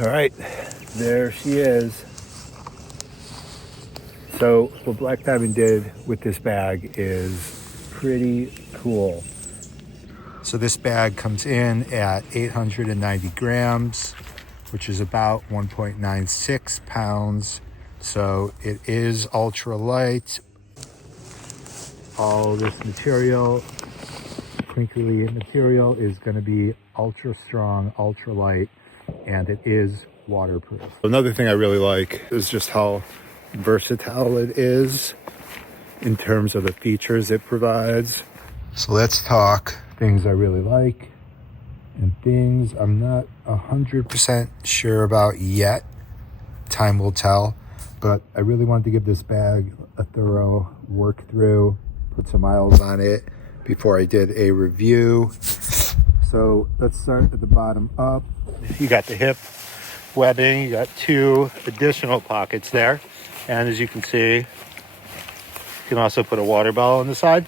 All right, there she is. So what Black Diamond did with this bag is pretty cool. So this bag comes in at 890 grams, which is about 1.96 pounds. So it is ultra light. All this material, crinkly material, is going to be ultra strong, ultra light, and it is waterproof. Another thing I really like is just how versatile it is in terms of the features it provides. So let's talk things I really like and things I'm not 100% sure about yet. Time will tell, but I really wanted to give this bag a thorough work through, put some miles on it before I did a review. So let's start at the bottom up. You got the hip webbing, you got 2 additional pockets there, and as you can see, you can also put a water bottle on the side,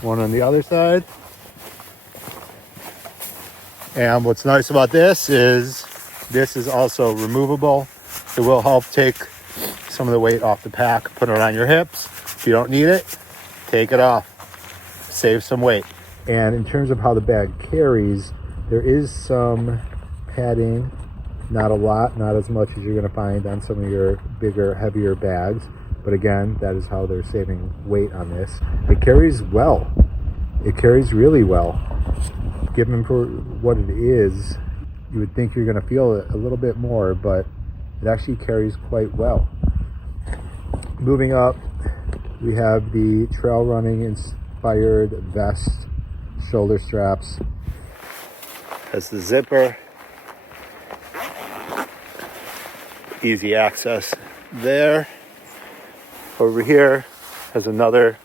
one on the other side. And what's nice about this is also removable. It will help take some of the weight off the pack, put it on your hips. If you don't need it, take it off, save some weight. And in terms of how the bag carries, there is some padding, not a lot, not as much as you're going to find on some of your bigger, heavier bags. But again, that is how they're saving weight on this. It carries well. It carries really well. Given for what it is, you would think you're going to feel it a little bit more, but it actually carries quite well. Moving up, we have the trail running inspired vest shoulder straps. Has the zipper, easy access there. Over here has another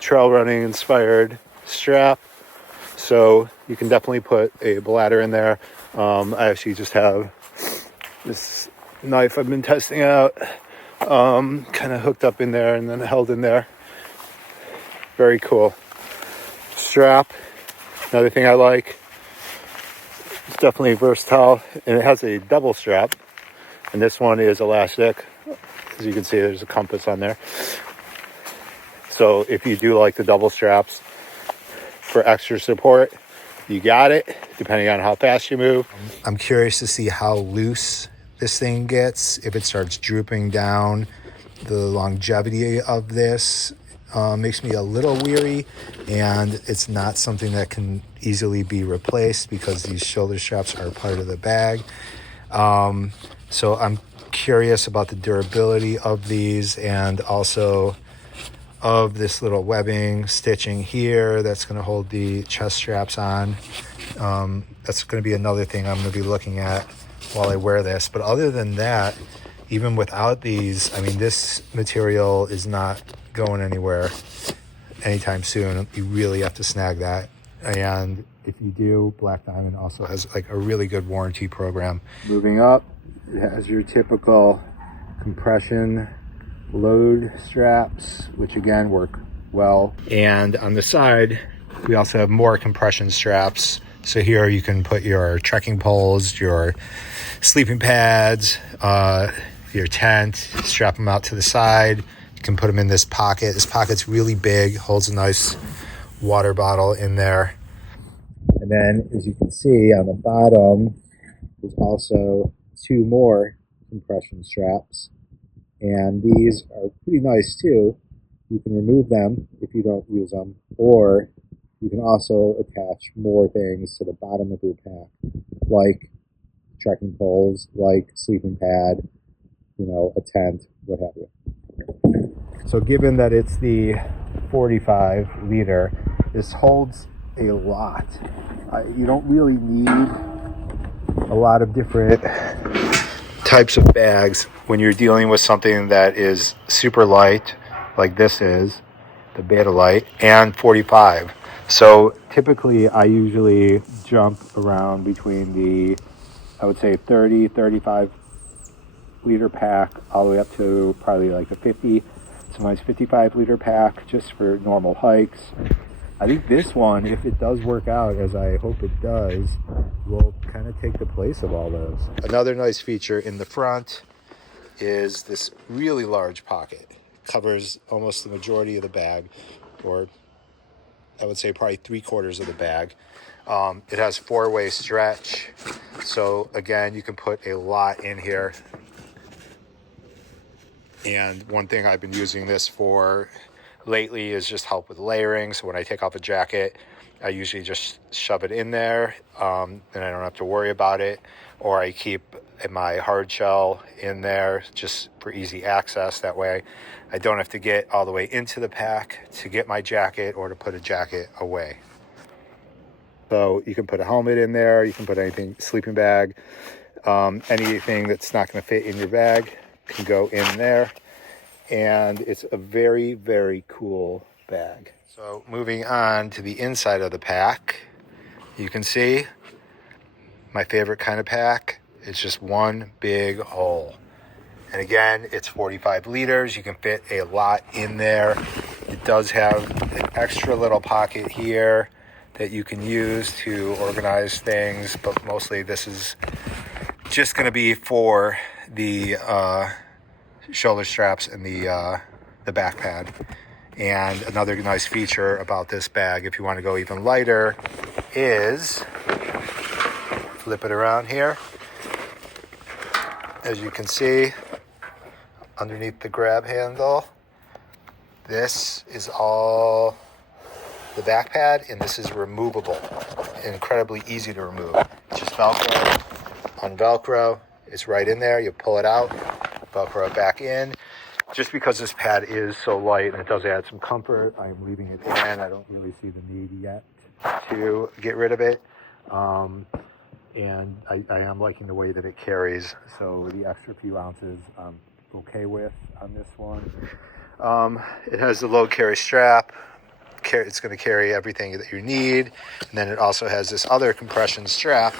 trail running inspired strap, so you can definitely put a bladder in there. I actually just have this knife I've been testing out kind of hooked up in there and then held in there. Very cool strap. Another thing I like, it's definitely versatile, and it has a double strap, and this one is elastic. As you can see, there's a compass on there. So if you do like the double straps for extra support, you got it, depending on how fast you move. I'm curious to see how loose this thing gets, if it starts drooping down. The longevity of this makes me a little weary, and it's not something that can easily be replaced because these shoulder straps are part of the bag. So I'm curious about the durability of these, and also of this little webbing stitching here that's going to hold the chest straps on. That's going to be another thing I'm going to be looking at while I wear this. But other than that, even without these, I mean, this material is not going anywhere anytime soon. You really have to snag that. And if you do, Black Diamond also has like a really good warranty program. Moving up, it has your typical compression load straps, which again work well. And on the side, we also have more compression straps. So here you can put your trekking poles, your sleeping pads, your tent, strap them out to the side. You can put them in this pocket. This pocket's really big, holds a nice water bottle in there. And then, as you can see on the bottom, there's also 2 more compression straps. And these are pretty nice too. You can remove them if you don't use them, or you can also attach more things to the bottom of your pack, like trekking poles, like sleeping pad, a tent, what have you. So given that it's the 45 liter, this holds a lot. You don't really need a lot of different types of bags when you're dealing with something that is super light, like this is, the Beta Light, and 45. So typically I usually jump around between the, I would say 30, 35 liter pack all the way up to probably like a 50, sometimes 55 liter pack just for normal hikes. I think this one, if it does work out, as I hope it does, will kind of take the place of all those. Another nice feature in the front is this really large pocket. Covers almost the majority of the bag, or I would say probably 3/4 of the bag. It has 4-way stretch, so again, you can put a lot in here. And one thing I've been using this for lately is just help with layering. So when I take off a jacket, I usually just shove it in there, and I don't have to worry about it. Or I keep my hard shell in there just for easy access. That way I don't have to get all the way into the pack to get my jacket or to put a jacket away. So you can put a helmet in there, you can put anything, sleeping bag, anything that's not going to fit in your bag can go in there. And it's a very, very cool bag. So moving on to the inside of the pack, you can see my favorite kind of pack. It's just one big hole. And again, it's 45 liters. You can fit a lot in there. It does have an extra little pocket here that you can use to organize things, but mostly this is just going to be for the shoulder straps and the back pad. And another nice feature about this bag, if you want to go even lighter, is flip it around here. As you can see, underneath the grab handle, this is all the back pad, and this is removable. Incredibly easy to remove. Just Velcro, unvelcro, it's right in there. You pull it out, Velcro it back in. Just because this pad is so light and it does add some comfort, I'm leaving it in. I don't really see the need yet to get rid of it. And I am liking the way that it carries. So the extra few ounces I'm okay with on this one. It has the load carry strap. It's going to carry everything that you need. And then it also has this other compression strap.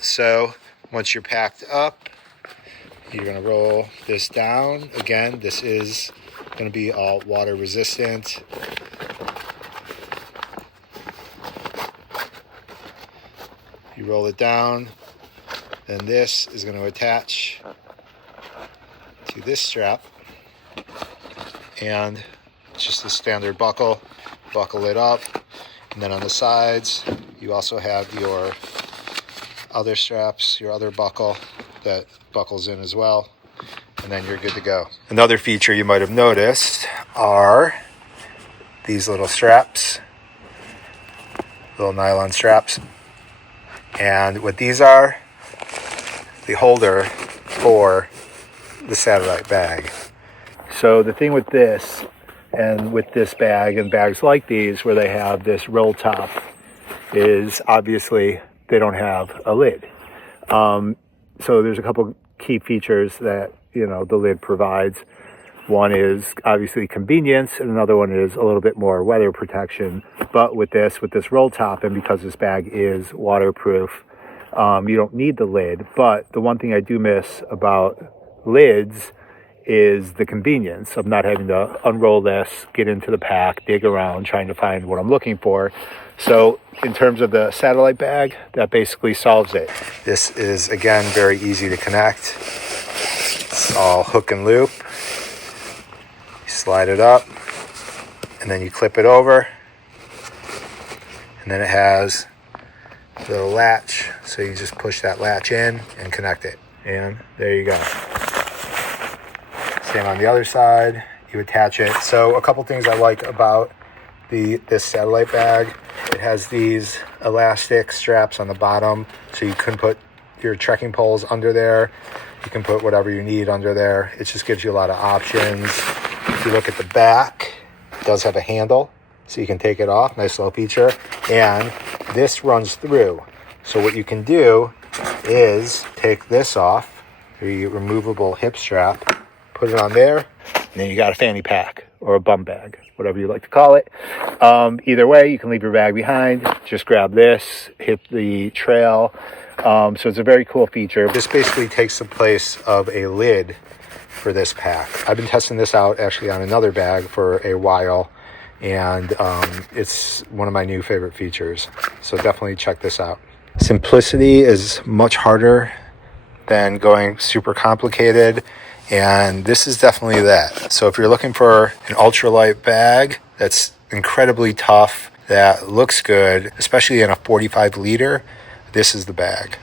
So once you're packed up, you're going to roll this down. Again, this is going to be all water resistant. You roll it down, then this is going to attach to this strap, and it's just a standard buckle it up, and then on the sides you also have your other straps, your other buckle that buckles in as well, and then you're good to go. Another feature you might have noticed are these little straps, little nylon straps. And what these are, the holder for the satellite bag. So the thing with this, and with this bag and bags like these where they have this roll top, is obviously they don't have a lid. So there's a couple key features that, you know, the lid provides. One is obviously convenience, and another one is a little bit more weather protection. But with this roll top, and because this bag is waterproof, you don't need the lid. But the one thing I do miss about lids is the convenience of not having to unroll this, get into the pack, dig around, trying to find what I'm looking for. So in terms of the satellite bag, that basically solves it. This is, again, very easy to connect. It's all hook and loop. You slide it up, and then you clip it over. And then it has a little latch, so you just push that latch in and connect it. And there you go. Same on the other side, you attach it. So a couple things I like about this satellite bag, it has these elastic straps on the bottom, so you can put your trekking poles under there. You can put whatever you need under there. It just gives you a lot of options. If you look at the back, it does have a handle, so you can take it off. Nice little feature. And this runs through. So what you can do is take this off, the removable hip strap, put it on there, and then you got a fanny pack or a bum bag, whatever you like to call it. Either way, you can leave your bag behind. Just grab this, hit the trail. So it's a very cool feature. This basically takes the place of a lid for this pack. I've been testing this out actually on another bag for a while, and it's one of my new favorite features. So definitely check this out. Simplicity is much harder than going super complicated, and this is definitely that. So if you're looking for an ultralight bag that's incredibly tough, that looks good, especially in a 45 liter, this is the bag.